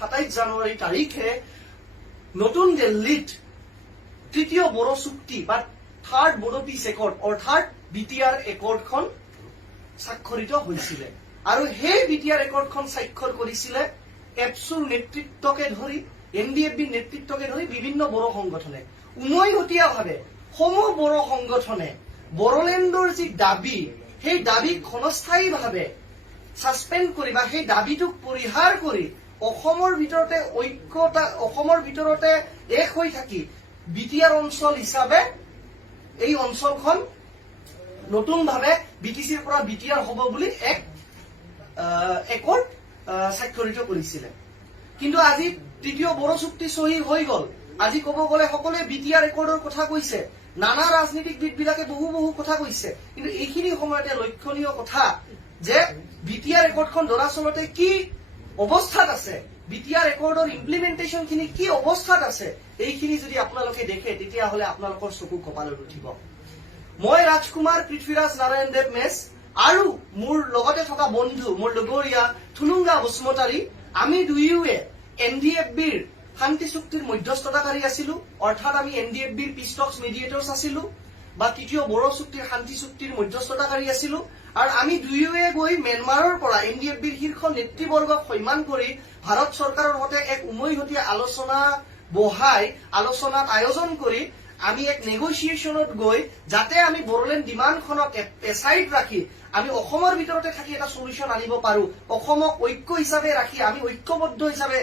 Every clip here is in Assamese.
27 জানুৱাৰী তাৰিখে নতুন দিল্লীত তৃতীয় বড়ো চুক্তি বা থাৰ্ড বড়ো পিছ একৰ্ড অৰ্থাৎ BTR একৰ্ডখন স্বাক্ষৰিত হৈছিলে আৰু সেই BTR একৰ্ডখন স্বাক্ষৰ কৰিছিলে এপছুৰ নেতৃত্বকে ধৰি NDFB নেতৃত্বকে ধৰি বিভিন্ন বড়ো সংগঠনে উমৈহতীয়াভাৱে সমূহ বড়ো সংগঠনে বড়োলেণ্ডৰ যি দাবী সেই দাবী ক্ষণস্থায়ীভাৱে সাসপেন্ড কৰি বা সেই দাবীটোক পৰিহাৰ কৰি অসমৰ ভিতৰতে ঐক্যতা অসমৰ ভিতৰতে এক হৈ থাকি BTR অঞ্চল হিচাপে এই অঞ্চলখন নতুনভাৱে BTCৰ পৰা BTR হ'ব বুলি এক একৰ্ড স্বাক্ষৰিত কৰিছিলে কিন্তু আজি তৃতীয় বড়ো চুক্তি সহি হৈ গল আজি ক'ব গ'লে সকলোৱে BTR একৰ্ডৰ কথা কৈছে নানা ৰাজনীতিবিদবিলাকে বহু কথা কৈছে কিন্তু এইখিনি সময়তে লক্ষণীয় কথা যে BTR একৰ্ডখন দৰাচলতে কি অৱস্থাত আছে BTR একৰ্ডৰ ইমপ্লিমেন্টেশন খিনি কি অৱস্থাত আছে এইখিনি যদি আপোনালোকে দেখে তেতিয়া হলে আপোনালোকৰ চকু কপালত উঠিব মই ৰাজকুমাৰ পৃথ্বীৰাজ নাৰায়ণ দেৱ মেছ আৰু মোৰ লগতে থকা বন্ধু মোৰ লগৰীয়া থুলুংগা বসুমতাৰী আমি দুয়োৱে NDFBৰ শান্তি চুক্তিৰ মধ্যস্থতাকাৰী আছিলো অৰ্থাৎ আমি NDFBৰ পিছ টক্স মিডিয়েটৰ্ছ আছিলো বা তৃতীয় বড়ো চুক্তিৰ শান্তি চুক্তিৰ মধ্যস্থতাকাৰী আছিলো আৰু আমি দুয়োৱে গৈ মিয়ানমাৰৰ পৰা NDFBৰ শীৰ্ষ নেতৃবৰ্গক সন্মান কৰি ভাৰত চৰকাৰৰ সৈতে এক উমৈহতীয়া আলোচনা বহাই আলোচনাত আয়োজন কৰি আমি এক নেগোসিয়েশনত গৈ যাতে আমি বড়োলেণ্ড ডিমাণ্ডখনক এছাইড ৰাখি আমি অসমৰ ভিতৰতে থাকি এটা সলিউশন আনিব পাৰো অসমক ঐক্য হিচাপে ৰাখি আমি ঐক্যবদ্ধ হিচাপে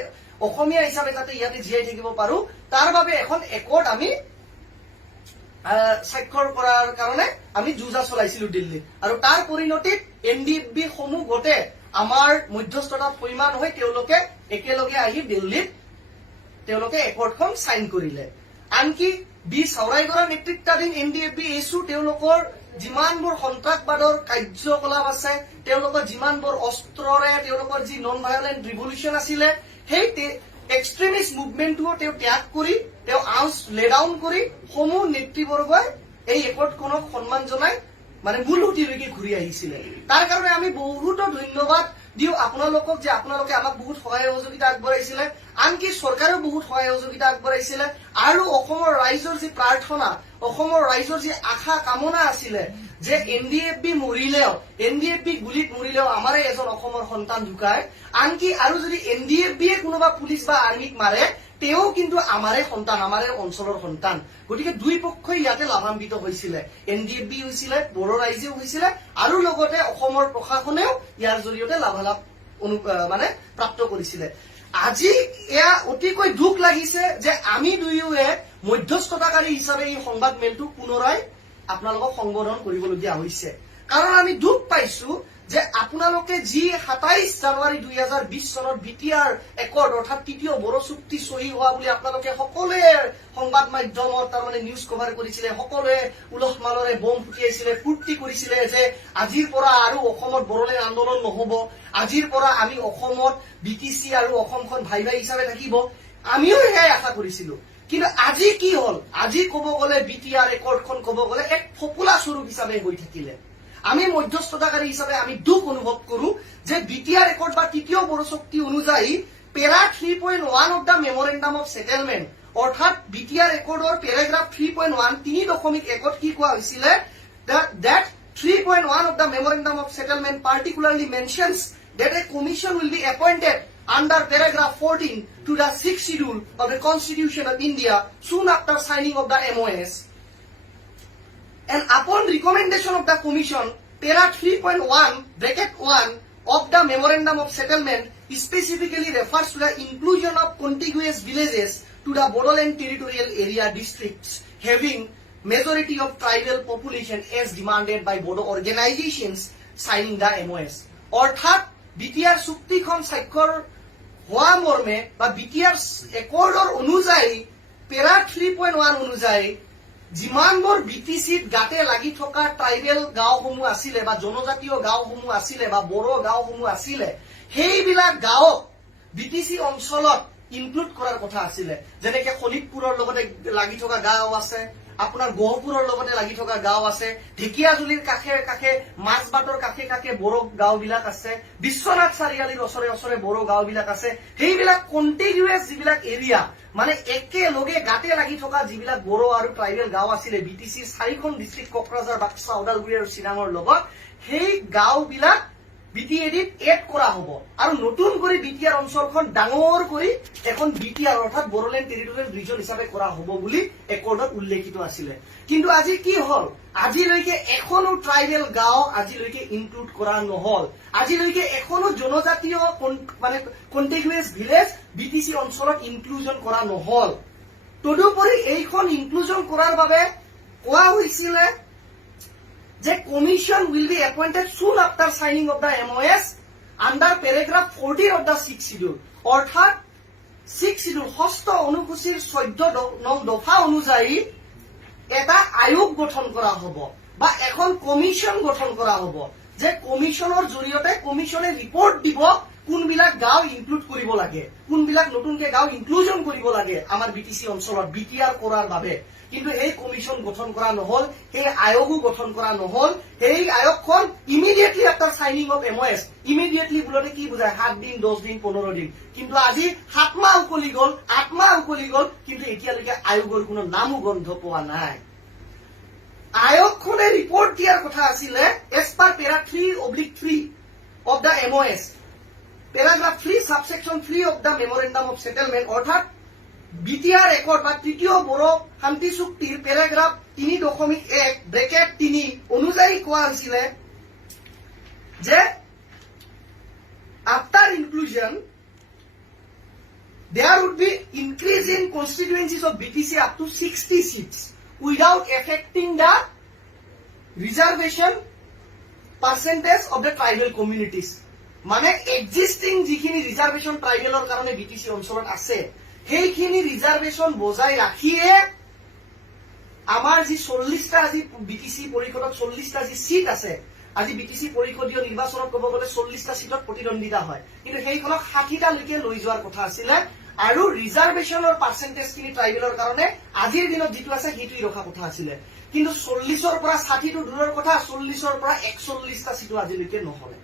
অসমীয়া হিচাপে যাতে ইয়াতে জীয়াই থাকিব পাৰো তাৰ বাবে এখন একৰ্ড আমি স্বাক্ষৰ কৰাৰ কাৰণে আমি যুঁজা চলাইছিলো দিল্লীত আৰু তাৰ পৰিণতিত NDFB সমূহ গতে আমাৰ মধ্যস্থতাত সৈমান হৈ তেওঁলোকে একেলগে আহি দিল্লীত তেওঁলোকে একৰ্ডখন সাইন কৰিলে আনকি বি সাউৰাইগড়ৰ নেতৃত্বাধীন NDFB এছু তেওঁলোকৰ যিমানবোৰ সন্ত্ৰাসবাদৰ কাৰ্যকলাপ আছে তেওঁলোকৰ যিমানবোৰ অস্ত্ৰৰে তেওঁলোকৰ যি নন ভায়োলেন্ট ৰিভলিউচন আছিলে সেই এক্সট্ৰিমিষ্ট মুভমেন্টটো তেওঁ ত্যাগ কৰি তেওঁ আউজ লে ডাউন কৰি সমূহ নেতৃবৰ্গই এই একৰ্ডখনক সন্মান জনাই মানে মূল সুঁতিলৈকে ঘূৰি আহিছিলে তাৰ কাৰণে আমি বহুত ধন্যবাদ দিও আপোনালোকক যে আপোনালোকে আমাক বহুত সহায় সহযোগিতা আগবঢ়াইছিলে আনকি চৰকাৰেও বহুত সহায় সহযোগিতা আগবঢ়াইছিলে আৰু অসমৰ ৰাইজৰ যি প্ৰাৰ্থনা অসমৰ ৰাইজৰ যি আশা কামনা আছিলে যে NDFB মৰিলেও NDFB গুলিত মৰিলেও আমাৰে এজন অসমৰ সন্তান ঢুকায় আনকি আৰু যদি NDFBয়ে কোনোবা পুলিচ বা আৰ্মিক মাৰে তেও কিন্তু আমাৰে সন্তান আমাৰে অঞ্চলৰ সন্তান গতিকে দুই পক্ষই ইয়াতে লাভান্বিত হৈছিলে NDFB হৈছিলে বড়ো ৰাইজেও হৈছিলে আৰু লগতে অসমৰ প্ৰশাসনেও ইয়াৰ জৰিয়তে লাভালাভ মানে প্ৰাপ্ত কৰিছিলে আজি এয়া অতিকৈ দুখ লাগিছে যে আমি দুয়োৱে মধ্যস্থতাকাৰী হিচাপে এই সংবাদ মেলটো পুনৰাই আপোনালোকক সম্বোধন কৰিবলগীয়া হৈছে কাৰণ আমি দুখ পাইছো যে আপোনালোকে যি 27 জানুৱাৰী 2020 চনত BTR একৰ্ড অৰ্থাৎ তৃতীয় বড়ো চুক্তি সহি হোৱা বুলি আপোনালোকে সকলোৱে সংবাদ মাধ্যমত তাৰমানে নিউজ কভাৰ কৰিছিলে সকলোৱে উলহ মালৰে বম ফুটিয়াইছিলে ফূৰ্তি কৰিছিলে যে আজিৰ পৰা আৰু অসমত বড়োলেণ্ড আন্দোলন নহব আজিৰ পৰা আমি অসমত BTC আৰু অসমখন ভাই ভাই হিচাপে থাকিব আমিও এয়াই আশা কৰিছিলো কিন্তু আজি কি হল আজি ক'ব গ'লে BTR একৰ্ডখন ক'ব গ'লে এক ফপুলা স্বৰূপ হিচাপে হৈ থাকিলে আমি মধ্যস্থতাকাৰী হিচাপে আমি দুখ অনুভৱ কৰো যে BTR একৰ্ড বা তৃতীয় বড়ো চুক্তি অনুযায়ী পেৰা 3.1 অফ দা মেমৰেন্ডাম অফ সেটেলমেন্ট অৰ্থাৎ BTR একৰ্ডৰ পেৰাগ্ৰাফ 3.1 3.1 কি কোৱা হৈছিলে that 3.1 of the memorandum of settlement particularly mentions that a commission will be appointed under paragraph 14 to the 6th schedule of the Constitution of India soon after signing of the MOS. And upon recommendation of the Commission, para 3.1 bracket 1 of the Memorandum of Settlement specifically refers to the inclusion of contiguous villages to the Bodoland Territorial area districts having majority of tribal population as demanded by Bodo organizations signing the MOS. অর্থাৎ BTR চুক্তিখন স্বাক্ষৰ হোৱা মৰ্মে বা BTR একৰ্ডৰ অনুযায়ী পেৰা 3.1 অনুযায়ী যিমানবোৰ BTCত গাতে লাগি থকা ট্ৰাইবেল গাঁওসমূহ আছিলে বা জনজাতীয় গাঁওসমূহ আছিলে বা বড়ো গাঁওসমূহ আছিলে সেইবিলাক গাঁৱক BTC অঞ্চলত ইনক্লুড কৰাৰ কথা আছিলে যেনেকে খলিতপুৰৰ লগতে লাগি থকা গাঁও আছে আপোনাৰ গহপুৰৰ লগতে লাগি থকা গাঁও আছে, ঢেকিয়াজুলিৰ কাষে কাষে, মাছবাটৰ কাষে কাষে বড়ো গাঁওবিলাক আছে, বিশ্বনাথ চাৰিআলিৰ ওচৰে ওচৰে বড়ো গাঁওবিলাক আছে। সেইবিলাক কণ্টিনিউৱাছ যিবিলাক এৰিয়া, মানে একেলগে গাতে লাগি থকা যিবিলাক বড়ো আৰু ট্ৰাইবেল গাঁও আছিলে BTCৰ 4খন ডিষ্ট্ৰিক্ট কোকৰাঝাৰ, বাক্সা, ওদালগুৰি আৰু চিৰাঙৰ লগত, সেই গাঁওবিলাক BTADত এড কৰা হ'ব আৰু নতুন কৰি BTR অঞ্চলখন ডাঙৰ কৰি এখন BTR অৰ্থাৎ বড়োলেণ্ড টেৰিটৰিয়েল ৰিজন হিচাপে কৰা হ'ব বুলি একৰ্ডত উল্লেখিত আছিলে। কিন্তু আজি কি হ'ল, আজিলৈকে এখনো ট্ৰাইবেল গাঁও আজিলৈকে ইনক্লুড কৰা নহল। আজিলৈকে এখনো জনজাতীয় মানে কণ্টিগুৱাছ ভিলেজ BTC অঞ্চলত ইনক্লুজন কৰা নহল। তদুপৰি এইখন ইনক্লুজন কৰাৰ বাবে কোৱা হৈছিলে যে commission will be appointed soon after signing of the MOS under paragraph 14 of the 6th schedule, অৰ্থাৎ 6th schedule 6ষ্ঠ অনুসূচীৰ 14 নং দফা অনুযায়ী এটা আয়োগ গঠন কৰা হ'ব বা এখন কমিশন গঠন কৰা হ'ব, যে কমিশনৰ জৰিয়তে কমিশনে ৰিপৰ্ট দিব কোনবিলাক গাঁও ইনক্লুড কৰিব লাগে, কোনবিলাক নতুনকে গাঁও ইনক্লুজন কৰিব লাগে আমাৰ BTC অঞ্চলত BTR কৰাৰ বাবে। কিন্তু এই কমিশন গঠন কৰা নহল, এই আয়োগো গঠন কৰা নহল। এই আয়োগখন immediately after signing of MOS, immediately বুলতে কি বুঝায় 7 দিন 10 দিন 15 দিন, কিন্তু আজি 7 মাহ উকলি গল, 8 মাহ উকলি গল, কিন্তু এতিয়ালৈকে আয়োগৰ কোনো নামো গন্ধ পোৱা নাই। আয়োগখনে ৰিপৰ্ট দিয়াৰ কথা আছিলে as per para 3/3 of the MOS, paragraph 3 subsection 3 of the memorandum of settlement, অৰ্থাৎ BTR একৰ্ড বা তৃতীয় বড়ো শান্তি চুক্তিৰ পেৰাগ্ৰাফ 3.1(3) অনুযায়ী কোৱা হৈছিলে যে after inclusion there would be increase in constituencies of BTC up to 60 seats without affecting the reservation percentage of the tribal communities, মানে এক্সিস্টিং যিখিনি ৰিজাৰ্ভেশন ট্ৰাইবেলৰ কাৰণে BTC অঞ্চলত আছে সেইখিনি ৰিজাৰ্ভেশন বজাই ৰাখিয়ে আমাৰ যি 40টা আজি BTC পৰিষদত 40টা যি সিট আছে, আজি BTC পৰিষদীয় নিৰ্বাচনত ক'ব গ'লে 40টা সিটত প্ৰতিদ্বন্দ্বিতা হয়, কিন্তু সেইখনক 60টা লৈকে লৈ যোৱাৰ কথা আছিলে আৰু ৰিজাৰ্ভেশনৰ পাৰ্চেন্টেজ খিনি ট্ৰাইবেলৰ কাৰণে আজিৰ দিনত যিটো আছে সেইটোই ৰখা কথা আছিলে। কিন্তু 40ৰ পৰা 60 টো দূৰৰ কথা, 40ৰ পৰা 41টা সিটো আজিলৈকে নহলে।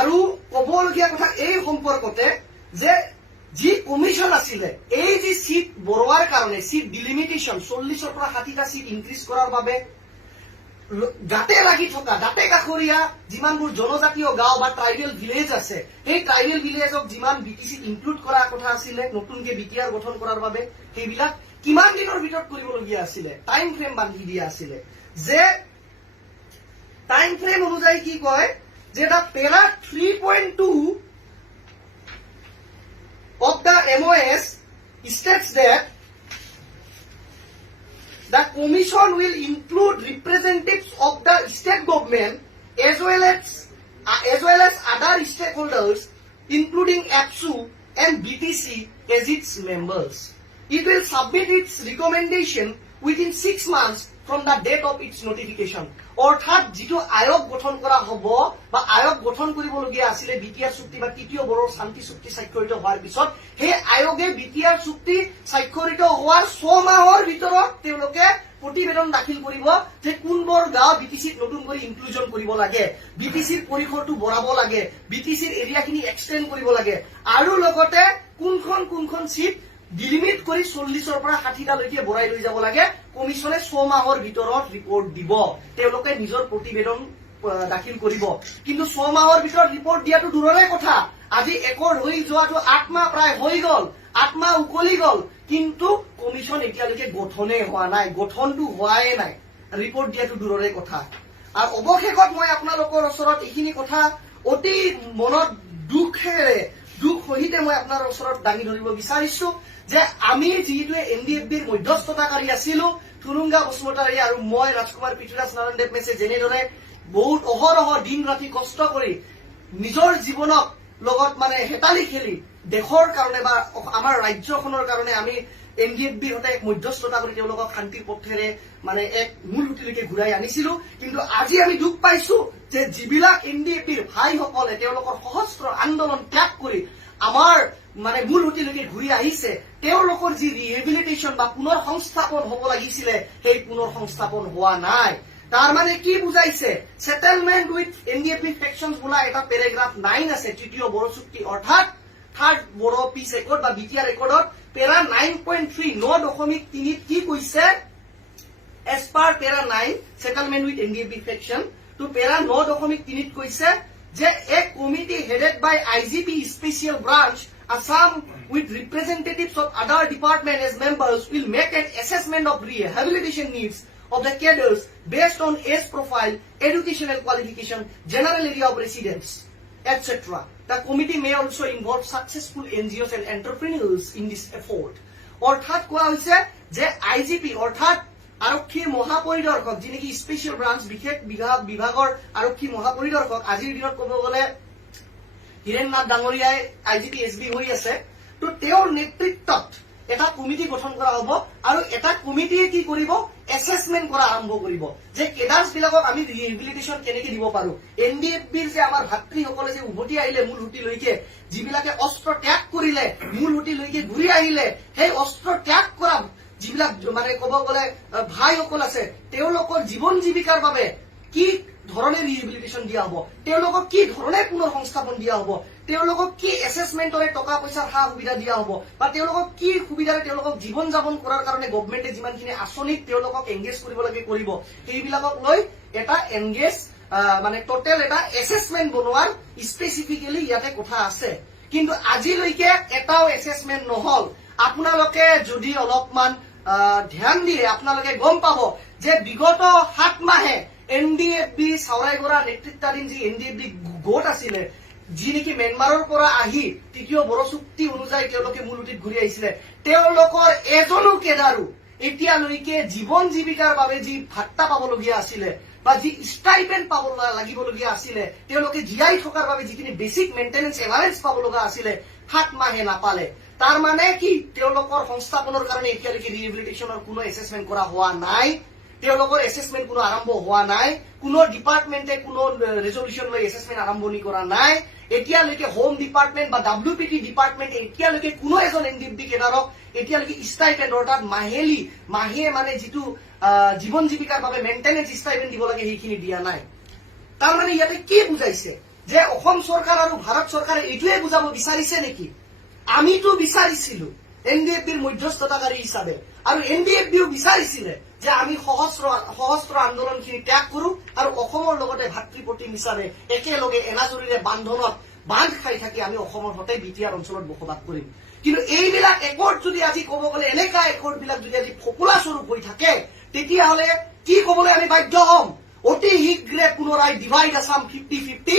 আৰু ক'বলগীয়া কথা এই সম্পৰ্কতে যে যি কমিশন আছিলে এই যি সিট বঢ়োৱাৰ কাৰণে, সিট ডিলিমিটেশন 40ৰ পৰা 60টা সিট ইনক্ৰিজ কৰাৰ বাবে গাতে লাগি থকা গাতে কাষৰীয়া যিমানবোৰ জনজাতীয় গাঁও বা ট্ৰাইবেল ভিলেজ আছে, সেই ট্ৰাইবেল ভিলেজক যিমান BTC ইনক্লুড কৰা কথা আছিলে নতুনকে BTR গঠন কৰাৰ বাবে, সেইবিলাক কিমান দিনৰ ভিতৰত কৰিবলগীয়া আছিলে, টাইম ফ্ৰেম বান্ধি দিয়া আছিলে। যে টাইম ফ্ৰেম অনুযায়ী কি কয় যে এটা পেৰা 3.2 of the MOS states that the commission will include representatives of the state government as well as other stakeholders including APSU and BTC as its members. It will submit its recommendation within 6 months from the date of its notification. অৰ্থাৎ যিটো আয়োগ গঠন কৰা হ'ব বা আয়োগ গঠন কৰিবলগীয়া আছিলে BTR চুক্তি বা তৃতীয় বড়ো শান্তি চুক্তি স্বাক্ষৰিত হোৱাৰ পিছত, সেই আয়োগে BTR চুক্তি স্বাক্ষৰিত হোৱাৰ 6 মাহৰ ভিতৰত তেওঁলোকে প্ৰতিবেদন দাখিল কৰিব যে কোনবোৰ গাঁও BTCত নতুন কৰি ইনক্লুজন কৰিব লাগে, BTCৰ পৰিসৰটো বঢ়াব লাগে, BTCৰ এৰিয়াখিনি এক্সটেণ্ড কৰিব লাগে, আৰু লগতে কোনখন সিট ডিলিমিট কৰি 40ৰ পৰা 60টা লৈকে বঢ়াই লৈ যাব লাগে। কমিশনে 6 মাহৰ ভিতৰত ৰিপৰ্ট দিব, তেওঁলোকে নিজৰ প্ৰতিবেদন দাখিল কৰিব। কিন্তু 6 মাহৰ ভিতৰত ৰিপৰ্ট দিয়াটো দূৰৰে কথা, আজি একৰ্ড হৈ যোৱাটো 8 মাহ প্ৰায় হৈ গল, 8 মাহ উকলি গল, কিন্তু কমিশন এতিয়ালৈকে গঠনে হোৱা নাই, গঠনটো হোৱাই নাই, ৰিপৰ্ট দিয়াটো দূৰৰে কথা। আৰু অৱশেষত মই আপোনালোকৰ ওচৰত এইখিনি কথা অতি মনত দুখ সহিতে মই আপোনাৰ ওচৰত দাঙি ধৰিব বিচাৰিছো যে আমি যিটোৱে NDFBৰ মধ্যস্থতাকাৰী আছিলো, থুলুংগা বসুমতাৰী আৰু মই ৰাজকুমাৰ পৃথ্বীৰাজ নাৰায়ণ দেৱ মেছে যেনেদৰে বহুত অহৰহ দিন ৰাতি কষ্ট কৰি নিজৰ জীৱনক লগত মানে হেতালি খেলি দেশৰ কাৰণে বা আমাৰ ৰাজ্যখনৰ কাৰণে আমি এনডিএফবি হতে এক মধ্যস্থতা কৰি তেওঁলোকক শান্তিৰ পথেৰে মানে এক মূল সুঁতিলৈকে ঘূৰাই আনিছিলো কিন্তু আজি আমি দুখ পাইছো যে যিবিলাক এনডিএফবিৰ ভাইসকলে তেওঁলোকৰ সহস্ৰ আন্দোলন ত্যাগ কৰি আমাৰ মানে মূল সুঁতিলৈকে ঘূৰি আহিছে তেওঁলোকৰ যি ৰিহেবিলিটেশ্যন বা পুনৰ সংস্থাপন হ'ব লাগিছিলে সেই পুনৰ সংস্থাপন হোৱা নাই তাৰ মানে কি বুজাইছে সেটেলমেন্ট উইথ এনডিএফবি ফেকশনস বোলা এটা পেৰাগ্ৰাফ 9 আছে তৃতীয় বড়ো চুক্তি অৰ্থাৎ থাৰ্ড বড়ো পিছ ৰেকৰ্ড বা বিটিআৰ ৰেকৰ্ডত পেৰা 9.3 9.3 কি কৈছে as per peda 9 settlement with NDFB faction to পেৰা 9.3 কৈছে যে a committee headed by IGP special branch Assam with representatives of other departments as members will make an assessment of rehabilitation needs of the cadres based on age profile, educational qualification, general area of residence, etc. The committee may also involve successful NGOs and entrepreneurs in this effort. অর্থাৎ কোৱা হৈছে যে আইজিপি অৰ্থাৎ আৰক্ষী মহাপৰিদৰ্শক যি নেকি স্পেচিয়েল ব্ৰাঞ্চ বিশেষ বিভাগৰ আৰক্ষী মহাপৰিদৰ্শক আজিৰ দিনত ক'ব গ'লে হিৰেণ নাথ ডাঙৰীয়াই আইজিপি এছবি হৈ আছে তো তেওঁৰ নেতৃত্বত এটা কমিটি গঠন কৰা হ'ব আৰু এটা কমিটিয়ে কি কৰিব এসেসমেন্ট কৰা আৰম্ভ কৰিব যে কেডাৰ্স বিলাকক আমি ৰিহেবিলিটেশ্যন কেনেকৈ দিব পাৰো এনডিএফবিৰ যে আমাৰ ভাতৃসকলে যে উভতি আহিলে মূল সুঁতিলৈকে যিবিলাকে অস্ত্ৰ ত্যাগ কৰিলে মূল সুঁতিলৈকে ঘূৰি আহিলে সেই অস্ত্ৰ ত্যাগ কৰা যিবিলাক মানে ক'ব গ'লে ভাইসকল আছে তেওঁলোকৰ জীৱন জীৱিকাৰ বাবে কি ধৰণে ৰিহেবিলিটেশ্যন দিয়া হ'ব তেওঁলোকক কি ধৰণে পুনৰ সংস্থাপন দিয়া হ'ব তেওঁলোকক কি এসেসমেন্টৰে টকা পইচাৰ সা সুবিধা দিয়া হ'ব বা তেওঁলোকক কি সুবিধাৰে তেওঁলোকক জীৱন যাপন কৰাৰ কাৰণে গভৰ্ণমেণ্টে যিমানখিনি আঁচনিত তেওঁলোকক এংগেজ কৰিব লাগে কৰিব সেইবিলাকক লৈ এটা এংগেজ মানে টোটেল এটা এসেসমেন্ট বনোৱাৰ স্পেচিফিকেলি ইয়াতে কথা আছে কিন্তু আজিলৈকে এটাও এসেসমেন্ট নহল আপোনালোকে যদি অলপমান ধ্যান দিয়ে আপোনালোকে গম পাব যে বিগত 7 মাহে এনডিএফবি সাউৰাইগৰা নেতৃত্বাধীন যি এনডিএফবি গোট আছিলে যি নেকি ম্যানমাৰৰ পৰা আহি তৃতীয় বড়ো চুক্তি অনুযায়ী তেওঁলোকে মূলসুঁতিত ঘূৰি আহিছিলে তেওঁলোকৰ এজনো কেডাৰো এতিয়ালৈকে জীৱন জীৱিকাৰ বাবে যি ভাত্তা পাবলগীয়া আছিলে বা যি ষ্টাইপেণ্ড পাব লাগিবলগীয়া আছিলে তেওঁলোকে জীয়াই থকাৰ বাবে যিখিনি বেছিক মেইনটেনেন্স এলাৱেন্স পাব লগা আছিলে 7 মাহে নাপালে তাৰ মানে কি তেওঁলোকৰ সংস্থাপনৰ কাৰণে এতিয়ালৈকে ৰিহেবিলিটেশ্যনৰ কোনো এসেসমেন্ট কৰা হোৱা নাই তেওঁলোকৰ এসেসমেন্ট কোনো আৰম্ভ হোৱা নাই কোনো ডিপাৰ্টমেন্টে কোনো ৰেজলিউচন লৈ এসেসমেন্ট আৰম্ভণি কৰা নাই এতিয়ালৈকে হোম ডিপাৰ্টমেন্ট বা ডব্লিউপিটি ডিপাৰ্টমেন্ট এতিয়ালৈকে কোনো এজন এনডিএফবি কেডাৰক এতিয়ালৈকে ষ্টাইপেণ্ড অৰ্থাৎ মাহে মানে যিটো জীৱন জীৱিকাৰ বাবে মেইনটেনেন্স ষ্টাইপেণ্ড দিব লাগে সেইখিনি দিয়া নাই তাৰ মানে ইয়াতে কি বুজাইছে যে অসম চৰকাৰ আৰু ভাৰত চৰকাৰে এইটোৱে বুজাব বিচাৰিছে নেকি আমিতো বিচাৰিছিলো এনডিএফবিৰ মধ্যস্থতাকাৰী হিচাপে আৰু এনডিএফবিও বিচাৰিছিলে যে আমি সহস্ৰ আন্দোলনখিনি ত্যাগ কৰো আৰু অসমৰ লগতে ভাতৃপ্ৰতিম হিচাপে একেলগে এনাজৰীৰে বান্ধনত বান্ধ খাই থাকি আমি অসমৰ হতে বিটিআৰ অঞ্চলত বসবাস কৰিম কিন্তু এইবিলাক একৰ্ড যদি আজি ক'ব গ'লে এনেকা একৰ্ড বিলাক যদি আজি ফকুলা স্বৰূপ হৈ থাকে তেতিয়াহ'লে কি ক'বলৈ আমি বাধ্য হ'ম অতি শীঘ্ৰে পুনৰাই ডিভাইড আসাম 50-50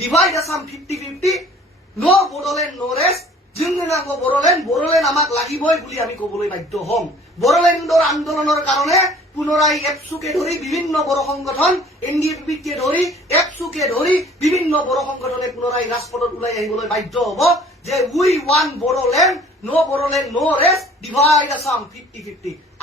ডিভাইড আসাম 50-50 নো বড়োলেণ্ড নো ৰেষ্ট যোনদিনাক বড়োলেণ্ড আমাক লাগিবই বুলি আমি ক'বলৈ বাধ্য হ'ম বড়োলেণ্ডৰ আন্দোলনৰ কাৰণে পুনৰাই এপছুকে ধৰি বিভিন্ন বড়ো সংগঠন এনডিএফবিকে ধৰি এপছুকে ধৰি বিভিন্ন বড়ো সংগঠনে পুনৰাই ৰাজপথত ওলাই আহিবলৈ বাধ্য হ'ব যে উই ওৱান বড়োলেণ্ড নো ৰেষ্ট ডিভাইড আসাম 50-50